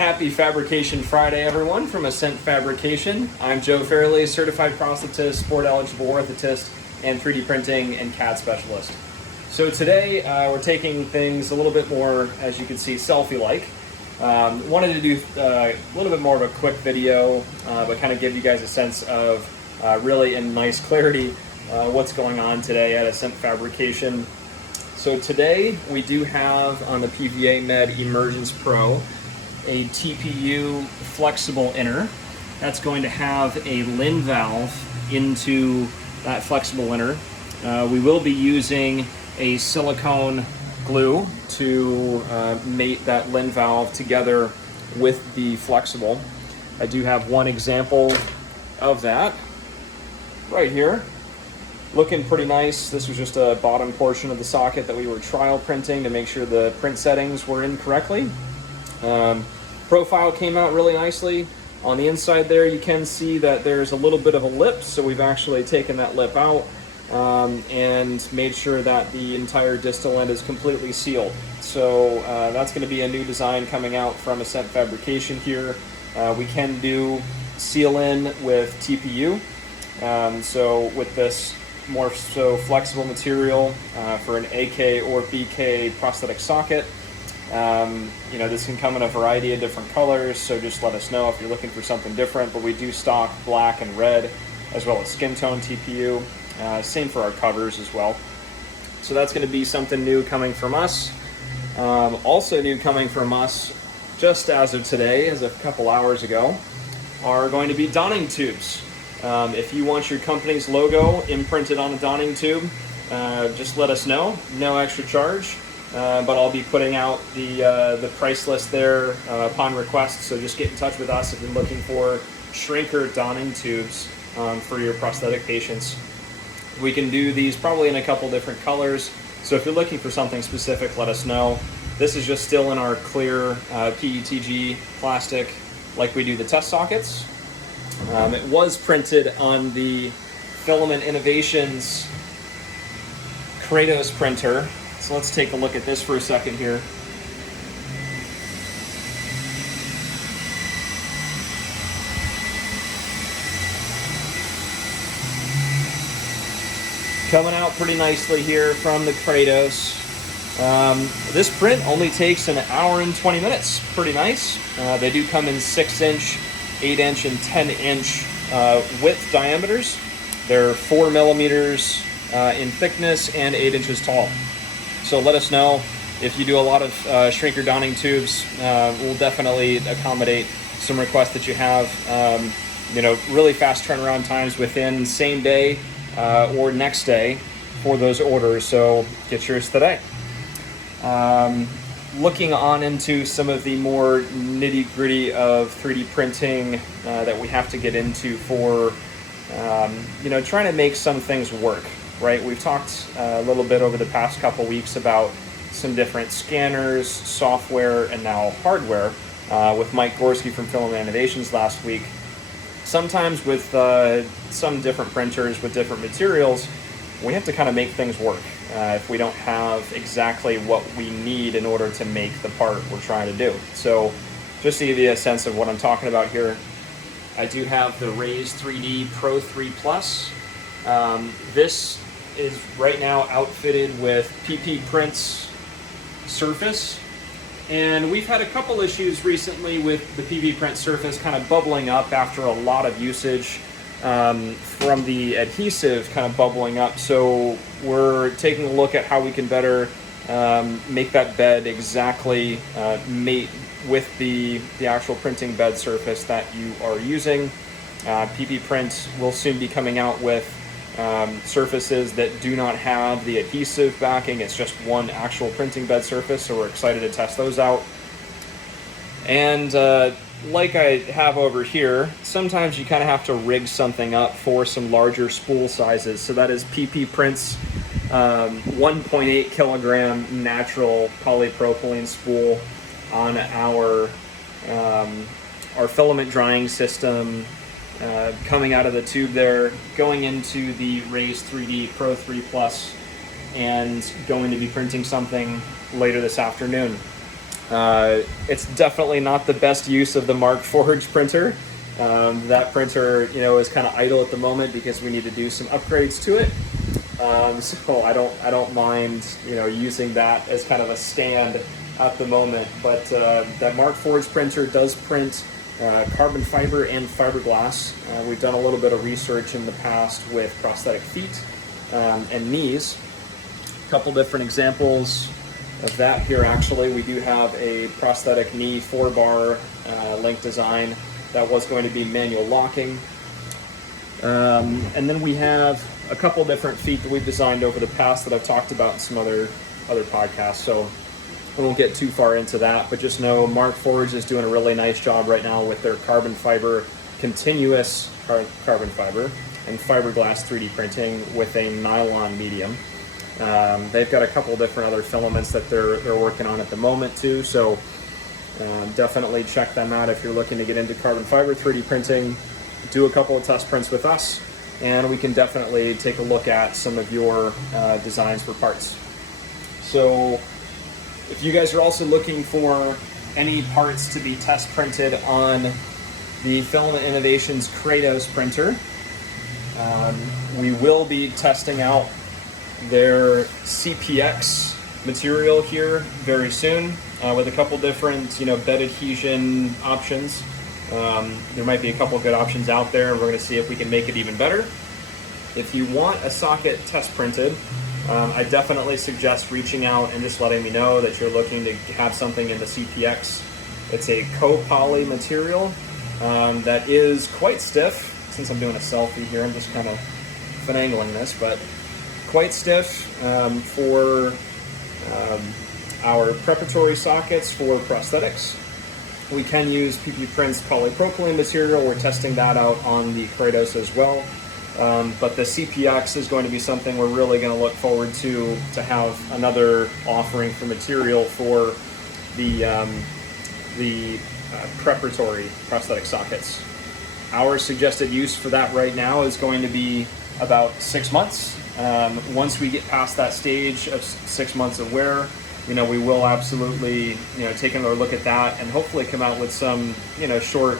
Happy Fabrication Friday, everyone, from Ascent Fabrication. I'm Joe Fairley, certified prosthetist, board-eligible orthotist, and 3D printing and CAD specialist. So today, we're taking things a little bit more, as you can see, selfie-like. Wanted to do a little bit more of a quick video, but kind of give you guys a sense of really in nice clarity what's going on today at Ascent Fabrication. So today, we do have on the PVA Med Emergence Pro a TPU flexible inner that's going to have a LIN valve into that flexible inner. We will be using a silicone glue to mate that LIN valve together with the flexible. I do have one example of that right here. Looking pretty nice. This was just a bottom portion of the socket that we were trial printing to make sure the print settings were in correctly. Profile came out really nicely. On the inside there, you can see that there's a little bit of a lip, so we've actually taken that lip out and made sure that the entire distal end is completely sealed. So that's going to be a new design coming out from Ascent Fabrication here. We can do seal in with TPU. So with this more so flexible material for an AK or BK prosthetic socket, this can come in a variety of different colors, so just let us know if you're looking for something different, but we do stock black and red as well as skin tone TPU. Same for our covers as well. So that's going to be something new coming from us. Also new coming from us, just as of today, as a couple hours ago, are going to be donning tubes. If you want your company's logo imprinted on a donning tube, just let us know. No extra charge. But I'll be putting out the price list there upon request, so just get in touch with us if you're looking for shrinker donning tubes for your prosthetic patients. We can do these probably in a couple different colors, so if you're looking for something specific, let us know. This is just still in our clear PETG plastic like we do the test sockets. It was printed on the Filament Innovations Kratos printer. So let's take a look at this for a second here. Coming out pretty nicely here from the Kratos. This print only takes an hour and 20 minutes. Pretty nice. They do come in 6-inch, 8-inch, and 10-inch width diameters. They're 4 millimeters in thickness and 8 inches tall. So let us know if you do a lot of shrinker donning tubes. We'll definitely accommodate some requests that you have. Really fast turnaround times within same day or next day for those orders. So get yours today. Looking on into some of the more nitty gritty of 3D printing that we have to get into for trying to make some things work. Right, we've talked a little bit over the past couple weeks about some different scanners, software, and now hardware with Mike Gorski from Filament Innovations last week. Sometimes with some different printers with different materials, we have to kind of make things work if we don't have exactly what we need in order to make the part we're trying to do. So just to give you a sense of what I'm talking about here, I do have the Raise 3D Pro 3 Plus. This is right now outfitted with PP Print's surface, and we've had a couple issues recently with the PP Print surface kind of bubbling up after a lot of usage from the adhesive kind of bubbling up. So we're taking a look at how we can better make that bed exactly mate with the actual printing bed surface that you are using. PP Print will soon be coming out with surfaces that do not have the adhesive backing. It's just one actual printing bed surface, so we're excited to test those out. And like I have over here, sometimes you kind of have to rig something up for some larger spool sizes. So that is PP Print's 1.8 kilogram natural polypropylene spool on our filament drying system. Coming out of the tube there, going into the Raise 3D Pro 3 Plus, and going to be printing something later this afternoon. It's definitely not the best use of the Markforged printer. That printer, is kind of idle at the moment because we need to do some upgrades to it. So I don't mind, using that as kind of a stand at the moment. But that Markforged printer does print carbon fiber and fiberglass. We've done a little bit of research in the past with prosthetic feet and knees. A couple different examples of that here. Actually, we do have a prosthetic knee 4-bar link design that was going to be manual locking. And then we have a couple different feet that we've designed over the past that I've talked about in some other podcasts. So I won't get too far into that, but just know Markforged is doing a really nice job right now with their carbon fiber, continuous carbon fiber, and fiberglass 3D printing with a nylon medium. They've got a couple different other filaments that they're working on at the moment too. So definitely check them out if you're looking to get into carbon fiber 3D printing. Do a couple of test prints with us, and we can definitely take a look at some of your designs for parts. So if you guys are also looking for any parts to be test printed on the Filament Innovations Kratos printer, we will be testing out their CPX material here very soon with a couple different bed adhesion options. There might be a couple good options out there. We're going to see if we can make it even better. If you want a socket test printed, I definitely suggest reaching out and just letting me know that you're looking to have something in the CPX. It's a co-poly material that is quite stiff. Since I'm doing a selfie here, I'm just kind of finagling this, but quite stiff for our preparatory sockets for prosthetics. We can use PP Print's polypropylene material. We're testing that out on the Kratos as well. But the CPX is going to be something we're really going to look forward to have another offering for material for the preparatory prosthetic sockets. Our suggested use for that right now is going to be about 6 months. Once we get past that stage of 6 months of wear, we will absolutely, take another look at that and hopefully come out with some, short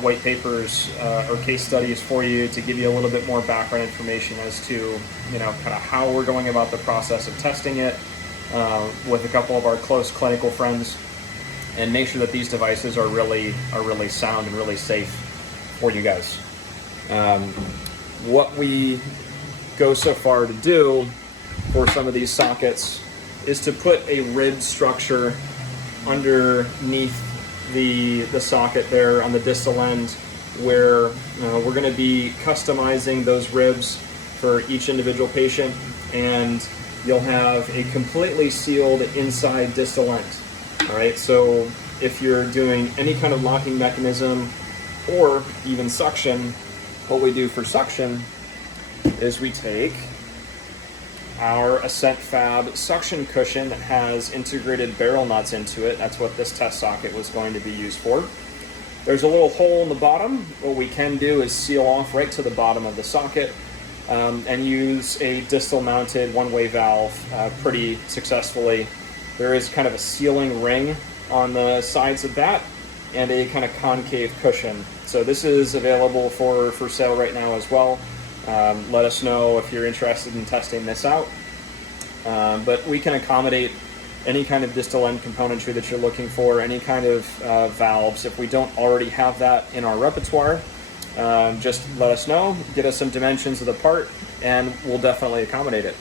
white papers or case studies for you to give you a little bit more background information as to, kind of how we're going about the process of testing it with a couple of our close clinical friends, and make sure that these devices are really sound and really safe for you guys. What we go so far to do for some of these sockets is to put a rib structure underneath the socket there on the distal end, where we're going to be customizing those ribs for each individual patient, and you'll have a completely sealed inside distal end. All right, so if you're doing any kind of locking mechanism or even suction, what we do for suction is we take our Ascent Fab suction cushion that has integrated barrel nuts into it. That's what this test socket was going to be used for. There's a little hole in the bottom. What we can do is seal off right to the bottom of the socket and use a distal mounted one-way valve pretty successfully. There is kind of a sealing ring on the sides of that and a kind of concave cushion. So this is available for sale right now as well. Let us know if you're interested in testing this out. But we can accommodate any kind of distal end componentry that you're looking for, any kind of valves. If we don't already have that in our repertoire, just let us know, get us some dimensions of the part, and we'll definitely accommodate it.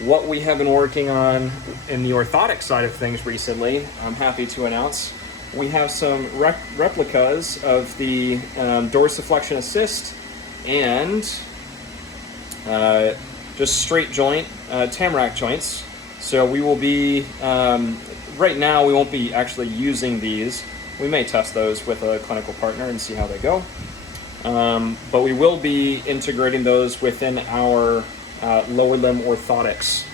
What we have been working on in the orthotic side of things recently, I'm happy to announce, we have some replicas of the dorsiflexion assist and just straight joint tamarack joints. So we will be, right now we won't be actually using these. We may test those with a clinical partner and see how they go. But we will be integrating those within our lower limb orthotics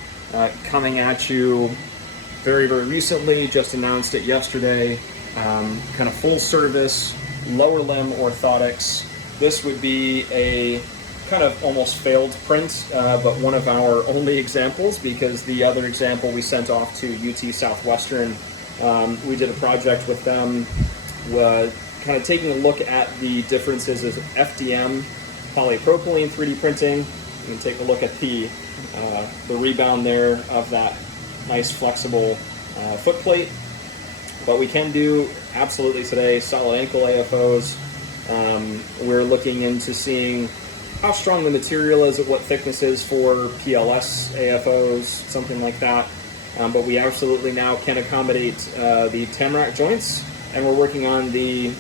coming at you very, very recently. Just announced it yesterday. Kind of full service lower limb orthotics. This would be a kind of almost failed print, but one of our only examples, because the other example we sent off to UT Southwestern We did a project with them, kind of taking a look at the differences of FDM, polypropylene 3D printing. You can take a look at the rebound there of that nice flexible foot plate. But we can do absolutely today solid ankle AFOs. We're looking into seeing how strong the material is, at what thickness is for PLS AFOs, something like that. But we absolutely now can accommodate the Tamarack joints, and we're working on the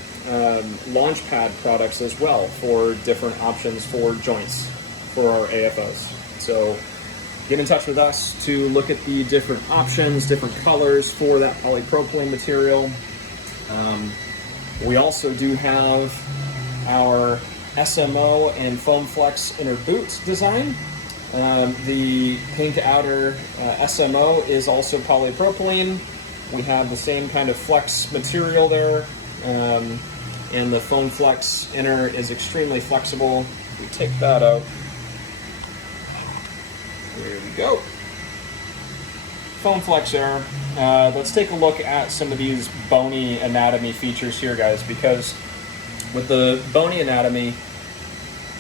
launch pad products as well for different options for joints for our AFOs. So get in touch with us to look at the different options, different colors for that polypropylene material. We also do have our SMO and foam flex inner boot design. The paint outer SMO is also polypropylene. We have the same kind of flex material there, and the foam flex inner is extremely flexible. We take that out. There we go. Foam flex inner. Let's take a look at some of these bony anatomy features here, guys, because with the bony anatomy,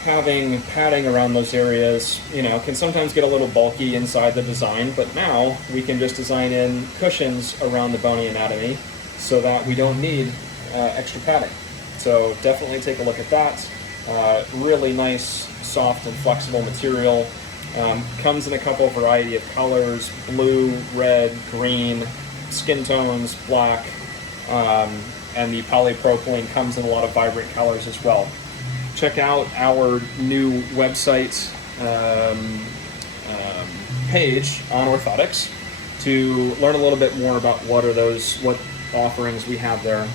having padding around those areas, can sometimes get a little bulky inside the design, but now we can just design in cushions around the bony anatomy so that we don't need extra padding. So definitely take a look at that. Really nice, soft and flexible material. Comes in a couple variety of colors: blue, red, green, skin tones, black, and the polypropylene comes in a lot of vibrant colors as well. Check out our new website page on Orthotics to learn a little bit more about what offerings we have there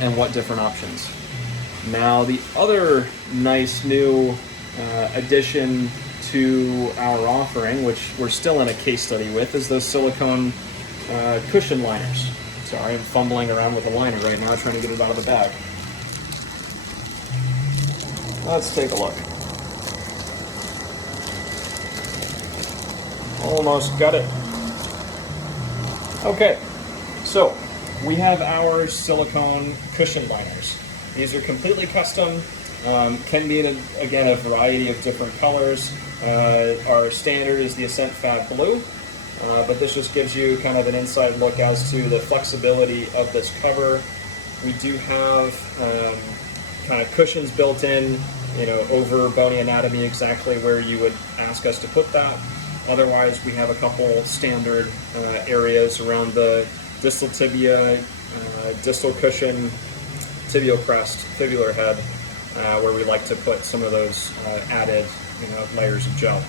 and what different options. Now, the other nice new addition to our offering, which we're still in a case study with, is those silicone cushion liners. Sorry, I'm fumbling around with a liner right now trying to get it out of the bag. Let's take a look. Almost got it. Okay, so we have our silicone cushion liners. These are completely custom, can be in, a variety of different colors. Our standard is the Ascent Fab Blue, but this just gives you kind of an inside look as to the flexibility of this cover. We do have kind of cushions built in, over bony anatomy, exactly where you would ask us to put that. Otherwise, we have a couple standard areas around the distal tibia, distal cushion, tibial crest, fibular head, where we like to put some of those added layers of gel.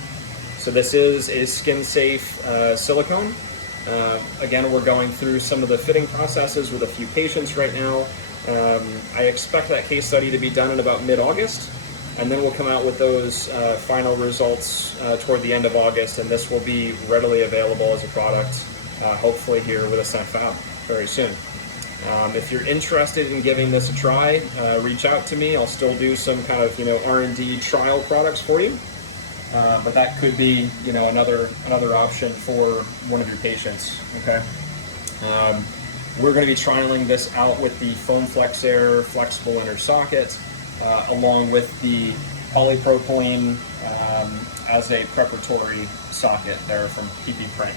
So this is a skin-safe silicone. Again, we're going through some of the fitting processes with a few patients right now. I expect that case study to be done in about mid-August, and then we'll come out with those final results toward the end of August, and this will be readily available as a product, hopefully here with Ascent Fab very soon. If you're interested in giving this a try, reach out to me. I'll still do some kind of R&D trial products for you, but that could be another option for one of your patients. Okay. We're going to be trialing this out with the Foam Flex Air flexible inner socket, along with the polypropylene as a preparatory socket there from PP Print.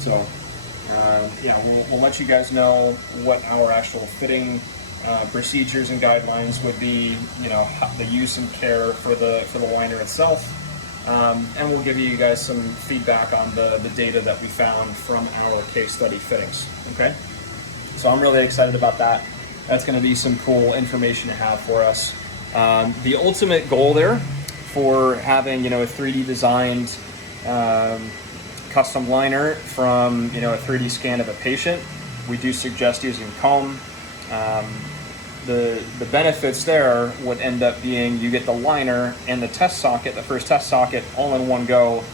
So we'll let you guys know what our actual fitting procedures and guidelines would be, the use and care for the liner itself, and we'll give you guys some feedback on the data that we found from our case study fittings. Okay. So I'm really excited about that. That's going to be some cool information to have for us. The ultimate goal there for having, a 3D designed custom liner from, a 3D scan of a patient, we do suggest using comb. The benefits there would end up being you get the liner and the test socket, the first test socket, all in one go.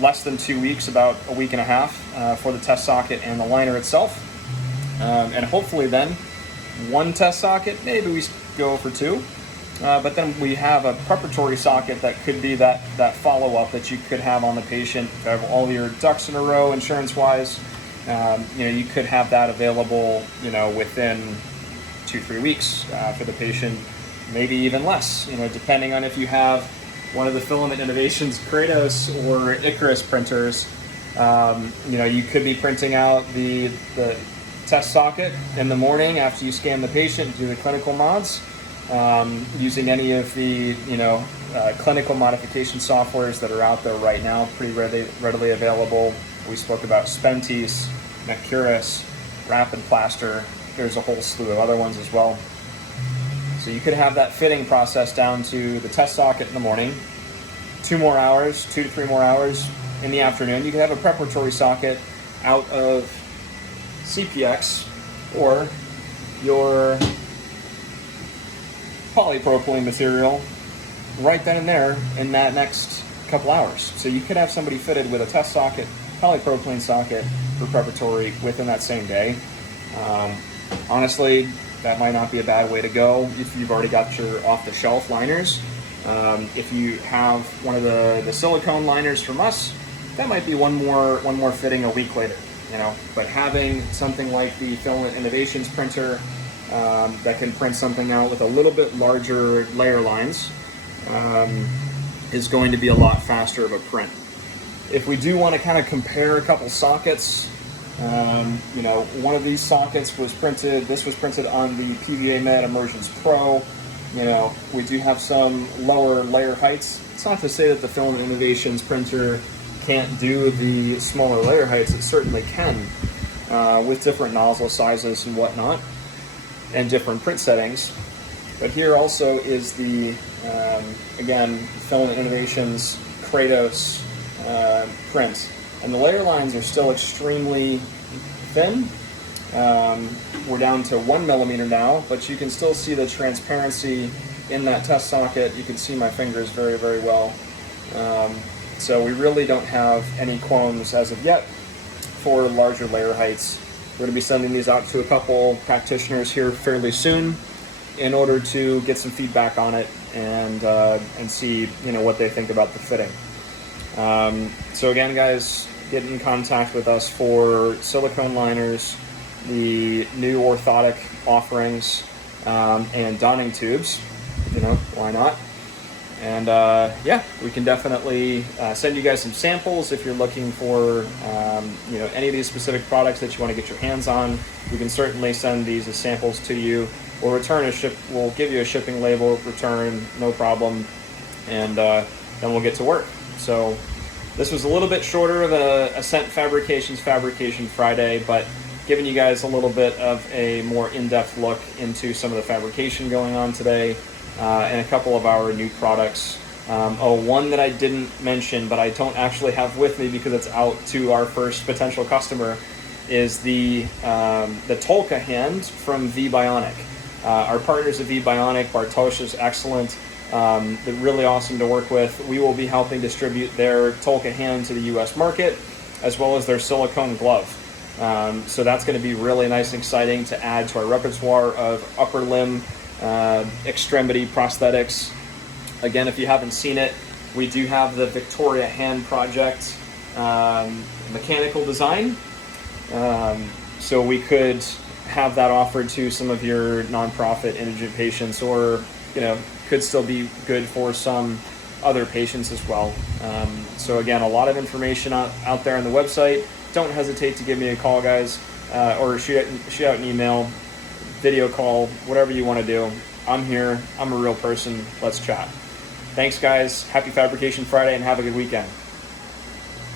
Less than 2 weeks, about a week and a half for the test socket and the liner itself. And hopefully then, one test socket, maybe we go for two. But then we have a preparatory socket that could be that follow-up that you could have on the patient. Have all your ducks in a row insurance-wise, you could have that available, within 2-3 weeks for the patient, maybe even less, depending on if you have one of the Filament Innovations Kratos or Icarus printers. You could be printing out the test socket in the morning after you scan the patient, do the clinical mods, using any of the clinical modification softwares that are out there right now, pretty readily available. We spoke about Spentease, Mercurus, Rapid Plaster. There's a whole slew of other ones as well. So you could have that fitting process down to the test socket in the morning, 2 to 3 more hours in the afternoon. You can have a preparatory socket out of CPX or your polypropylene material right then and there in that next couple hours. So you could have somebody fitted with a test socket, polypropylene socket for preparatory within that same day. Honestly, that might not be a bad way to go if you've already got your off-the-shelf liners. If you have one of the silicone liners from us, that might be one more fitting a week later. But having something like the Filament Innovations printer that can print something out with a little bit larger layer lines is going to be a lot faster of a print. If we do want to kind of compare a couple sockets, one of these sockets was printed, this was printed on the PVA Med Immersions Pro. We do have some lower layer heights. It's not to say that the Filament Innovations printer can't do the smaller layer heights. It certainly can, with different nozzle sizes and whatnot, and different print settings. But here also is the, again, Filament Innovations Kratos print. And the layer lines are still extremely thin. We're down to 1 millimeter now, but you can still see the transparency in that test socket. You can see my fingers very, very well. So we really don't have any qualms as of yet for larger layer heights. We're going to be sending these out to a couple practitioners here fairly soon in order to get some feedback on it and see what they think about the fitting. So again, guys, get in contact with us for silicone liners, the new orthotic offerings, and donning tubes. Why not? And we can definitely send you guys some samples if you're looking for any of these specific products that you want to get your hands on. We can certainly send these as samples to you. We'll give you a shipping label, return, no problem, and then we'll get to work. So this was a little bit shorter of a Ascent Fabrications Fabrication Friday, but giving you guys a little bit of a more in-depth look into some of the fabrication going on today, and a couple of our new products. One that I didn't mention, but I don't actually have with me because it's out to our first potential customer, is the Tolka hand from V-Bionic. Our partners at V-Bionic, Bartosz is excellent. They're really awesome to work with. We will be helping distribute their Tolka hand to the US market, as well as their silicone glove. So that's going to be really nice and exciting to add to our repertoire of upper limb extremity prosthetics. Again, if you haven't seen it, we do have the Victoria Hand Project mechanical design. So we could have that offered to some of your nonprofit indigent patients, or could still be good for some other patients as well. So again, a lot of information out there on the website. Don't hesitate to give me a call, guys, or shoot out an email, video call, whatever you want to do. I'm here. I'm a real person. Let's chat. Thanks, guys. Happy Fabrication Friday, and have a good weekend.